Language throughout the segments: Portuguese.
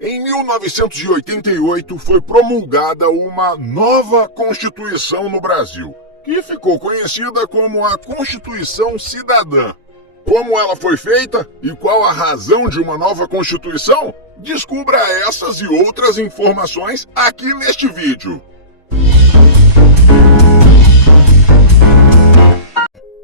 Em 1988 foi promulgada uma nova Constituição no Brasil, que ficou conhecida como a Constituição Cidadã. Como ela foi feita e qual a razão de uma nova Constituição? Descubra essas e outras informações aqui neste vídeo.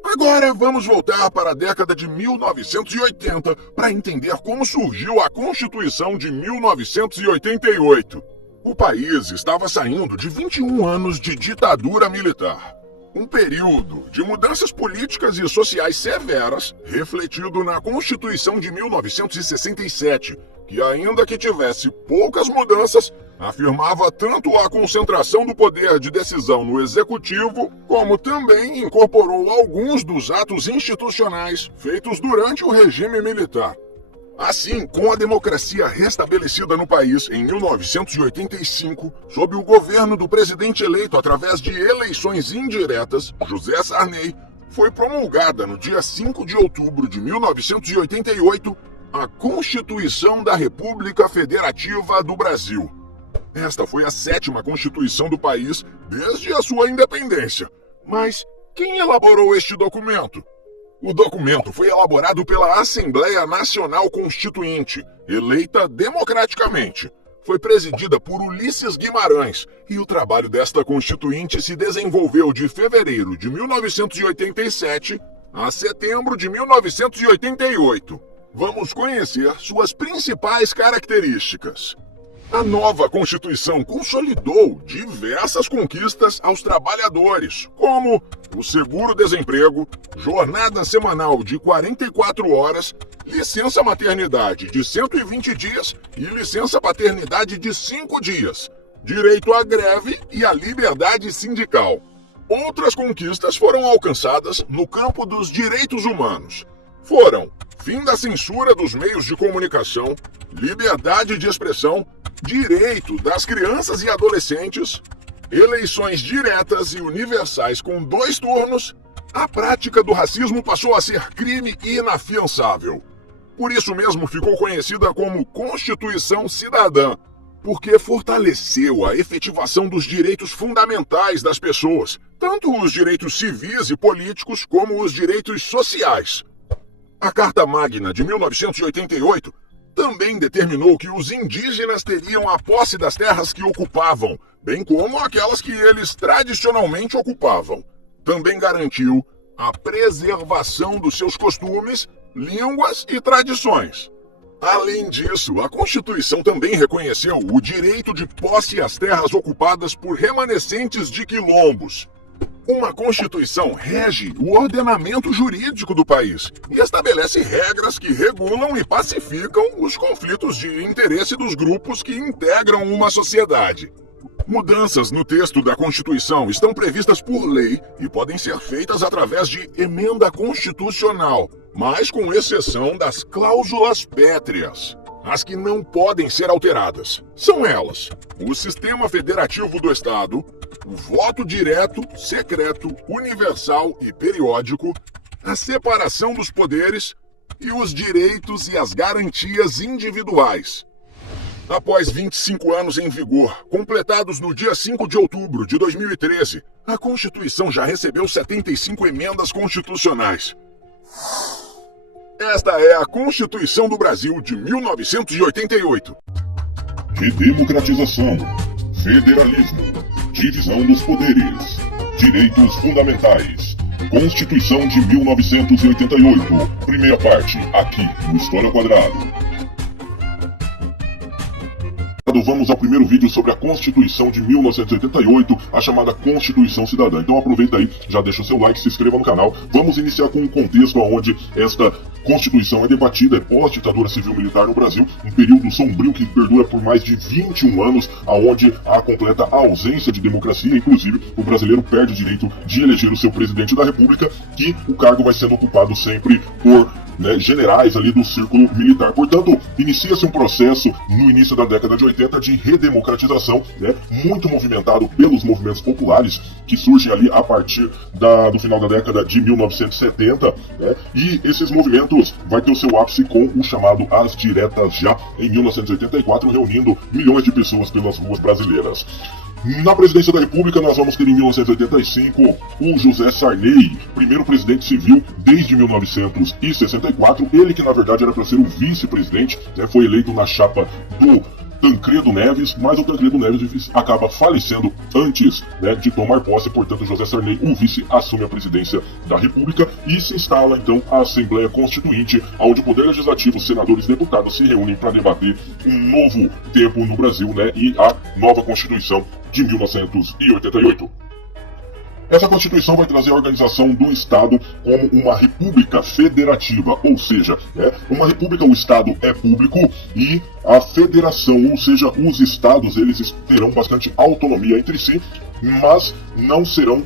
Agora vamos voltar para a década de 1980 para entender como surgiu a Constituição de 1988. O país estava saindo de 21 anos de ditadura militar. Um período de mudanças políticas e sociais severas, refletido na Constituição de 1967, que ainda que tivesse poucas mudanças, afirmava tanto a concentração do poder de decisão no executivo, como também incorporou alguns dos atos institucionais feitos durante o regime militar. Assim, com a democracia restabelecida no país em 1985, sob o governo do presidente eleito através de eleições indiretas, José Sarney, foi promulgada no dia 5 de outubro de 1988 a Constituição da República Federativa do Brasil. Esta foi a 7ª Constituição do país desde a sua independência. Mas quem elaborou este documento? O documento foi elaborado pela Assembleia Nacional Constituinte, eleita democraticamente. Foi presidida por Ulisses Guimarães e o trabalho desta Constituinte se desenvolveu de fevereiro de 1987 a setembro de 1988. Vamos conhecer suas principais características. A nova Constituição consolidou diversas conquistas aos trabalhadores, como o seguro-desemprego, jornada semanal de 44 horas, licença maternidade de 120 dias e licença paternidade de 5 dias, direito à greve e à liberdade sindical. Outras conquistas foram alcançadas no campo dos direitos humanos. Foram fim da censura dos meios de comunicação, liberdade de expressão, direito das crianças e adolescentes, eleições diretas e universais com 2 turnos, a prática do racismo passou a ser crime inafiançável. Por isso mesmo ficou conhecida como Constituição Cidadã, porque fortaleceu a efetivação dos direitos fundamentais das pessoas, tanto os direitos civis e políticos como os direitos sociais. A Carta Magna de 1988 também determinou que os indígenas teriam a posse das terras que ocupavam, bem como aquelas que eles tradicionalmente ocupavam. Também garantiu a preservação dos seus costumes, línguas e tradições. Além disso, a Constituição também reconheceu o direito de posse às terras ocupadas por remanescentes de quilombos. Uma Constituição rege o ordenamento jurídico do país e estabelece regras que regulam e pacificam os conflitos de interesse dos grupos que integram uma sociedade. Mudanças no texto da Constituição estão previstas por lei e podem ser feitas através de emenda constitucional, mas com exceção das cláusulas pétreas. As que não podem ser alteradas são elas: o sistema federativo do Estado, o voto direto, secreto, universal e periódico, a separação dos poderes e os direitos e as garantias individuais. Após 25 anos em vigor, completados no dia 5 de outubro de 2013, a Constituição já recebeu 75 emendas constitucionais. Esta é a Constituição do Brasil de 1988. Redemocratização, federalismo, divisão dos poderes, direitos fundamentais. Constituição de 1988, primeira parte, aqui no História ao Quadrado. Vamos ao primeiro vídeo sobre a Constituição de 1988, a chamada Constituição Cidadã. Então aproveita aí, já deixa o seu like, se inscreva no canal. Vamos iniciar com um contexto onde esta Constituição é debatida pós-ditadura civil-militar no Brasil, um período sombrio que perdura por mais de 21 anos, onde há completa ausência de democracia. Inclusive, o brasileiro perde o direito de eleger o seu presidente da República, que o cargo vai sendo ocupado sempre por né, generais ali do círculo militar. Portanto, inicia-se um processo no início da década de 80 de redemocratização, né, muito movimentado pelos movimentos populares que surgem ali a partir do final da década de 1970, né, e esses movimentos vai ter o seu ápice com o chamado As Diretas Já, em 1984, reunindo milhões de pessoas pelas ruas brasileiras. Na presidência da República, nós vamos ter em 1985 o José Sarney, primeiro presidente civil desde 1964. Ele que na verdade era para ser o vice-presidente, né, foi eleito na chapa do Tancredo Neves, mas o Tancredo Neves acaba falecendo antes, né, de tomar posse. Portanto, José Sarney, o vice, assume a presidência da República e se instala então a Assembleia Constituinte, onde o Poder Legislativo, senadores e deputados se reúnem para debater um novo tempo no Brasil, né, e a nova Constituição de 1988. Essa Constituição vai trazer a organização do Estado como uma república federativa, ou seja, uma república, o Estado é público e a federação, ou seja, os estados, eles terão bastante autonomia entre si, mas não serão,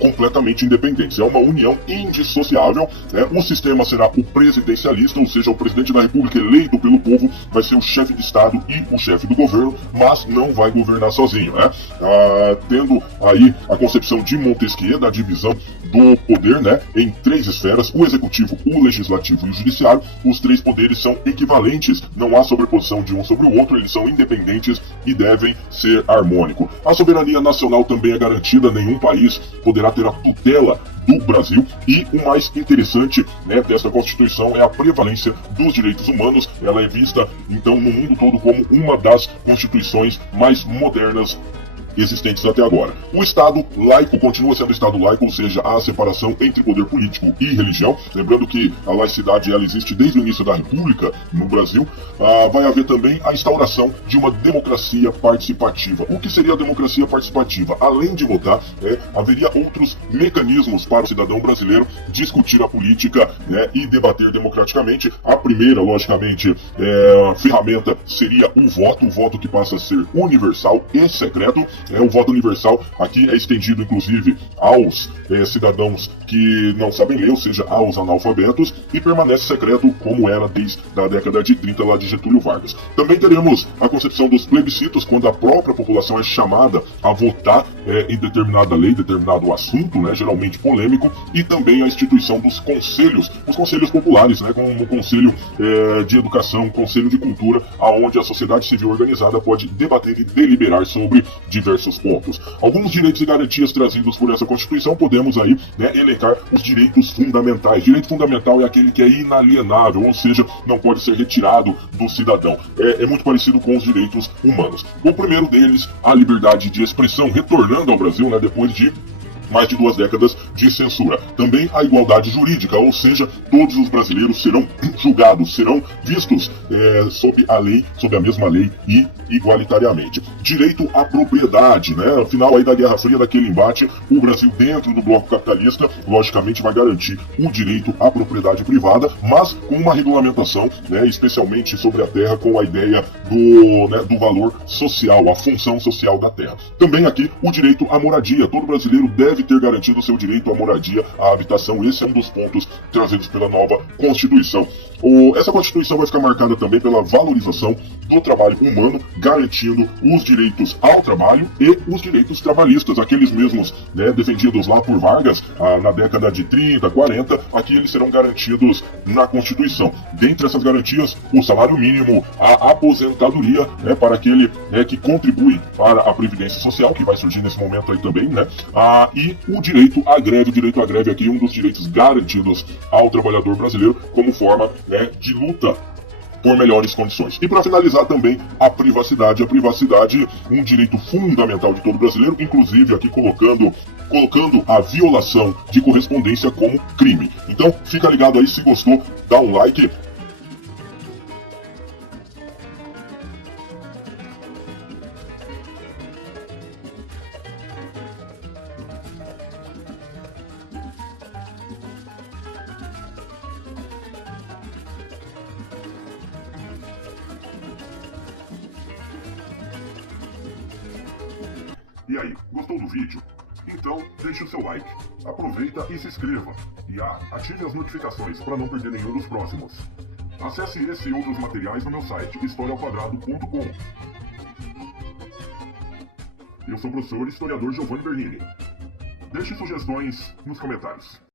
completamente independentes. É uma união indissociável. O sistema será o presidencialista, ou seja, o presidente da República eleito pelo povo vai ser o chefe de Estado e o chefe do governo, mas não vai governar sozinho. Tendo aí a concepção de Montesquieu, da divisão do poder, em três esferas: o executivo, o legislativo e o judiciário. Os três poderes são equivalentes, não há sobreposição de um sobre o outro, eles são independentes e devem ser harmônicos. A soberania nacional também é garantida, nenhum país poderá ter a tutela do Brasil, e o mais interessante, desta Constituição é a prevalência dos direitos humanos. Ela é vista então no mundo todo como uma das constituições mais modernas existentes até agora. O Estado laico continua sendo Estado laico, ou seja, há a separação entre poder político e religião. Lembrando que a laicidade ela existe desde o início da República no Brasil. Vai haver também a instauração de uma democracia participativa. O que seria a democracia participativa? Além de votar, haveria outros mecanismos para o cidadão brasileiro discutir a política, e debater democraticamente. A primeira, logicamente, ferramenta seria o voto que passa a ser universal e secreto. O voto universal aqui é estendido, inclusive, aos cidadãos que não sabem ler, ou seja, aos analfabetos, e permanece secreto como era desde a década de 30, lá de Getúlio Vargas. Também teremos a concepção dos plebiscitos, quando a própria população é chamada a votar em determinada lei, determinado assunto, geralmente polêmico, e também a instituição dos conselhos, os conselhos populares, como o Conselho de Educação, o Conselho de Cultura, aonde a sociedade civil organizada pode debater e deliberar sobre diversos pontos. Alguns direitos e garantias trazidos por essa Constituição, podemos aí elencar os direitos fundamentais. Direito fundamental é aquele que é inalienável, ou seja, não pode ser retirado do cidadão. É muito parecido com os direitos humanos. O primeiro deles, a liberdade de expressão, retornando ao Brasil, depois de mais de 2 décadas de censura. Também a igualdade jurídica, ou seja, todos os brasileiros serão julgados, serão vistos sob a lei, sob a mesma lei e igualitariamente. Direito à propriedade, no final aí da Guerra Fria, daquele embate, o Brasil, dentro do bloco capitalista, logicamente vai garantir o direito à propriedade privada, mas com uma regulamentação, especialmente sobre a terra, com a ideia do valor social, a função social da terra. Também aqui o direito à moradia. Todo brasileiro deve ter garantido o seu direito à moradia, à habitação. Esse é um dos pontos trazidos pela nova Constituição. Essa Constituição vai ficar marcada também pela valorização do trabalho humano, garantindo os direitos ao trabalho e os direitos trabalhistas, aqueles mesmos defendidos lá por Vargas na década de 30, 40, aqui eles serão garantidos na Constituição. Dentre essas garantias, o salário mínimo, a aposentadoria para aquele que contribui para a Previdência Social, que vai surgir nesse momento aí também, e o direito à greve. O direito à greve aqui é um dos direitos garantidos ao trabalhador brasileiro como forma de luta por melhores condições. E para finalizar também, a privacidade. A privacidade, um direito fundamental de todo brasileiro, inclusive aqui colocando a violação de correspondência como crime. Então, fica ligado aí, se gostou, dá um like. E aí, gostou do vídeo? Então, deixe o seu like, aproveita e se inscreva. E ative as notificações para não perder nenhum dos próximos. Acesse esse e outros materiais no meu site, historiaoquadrado.com. Eu sou o professor historiador Giovanni Bernini. Deixe sugestões nos comentários.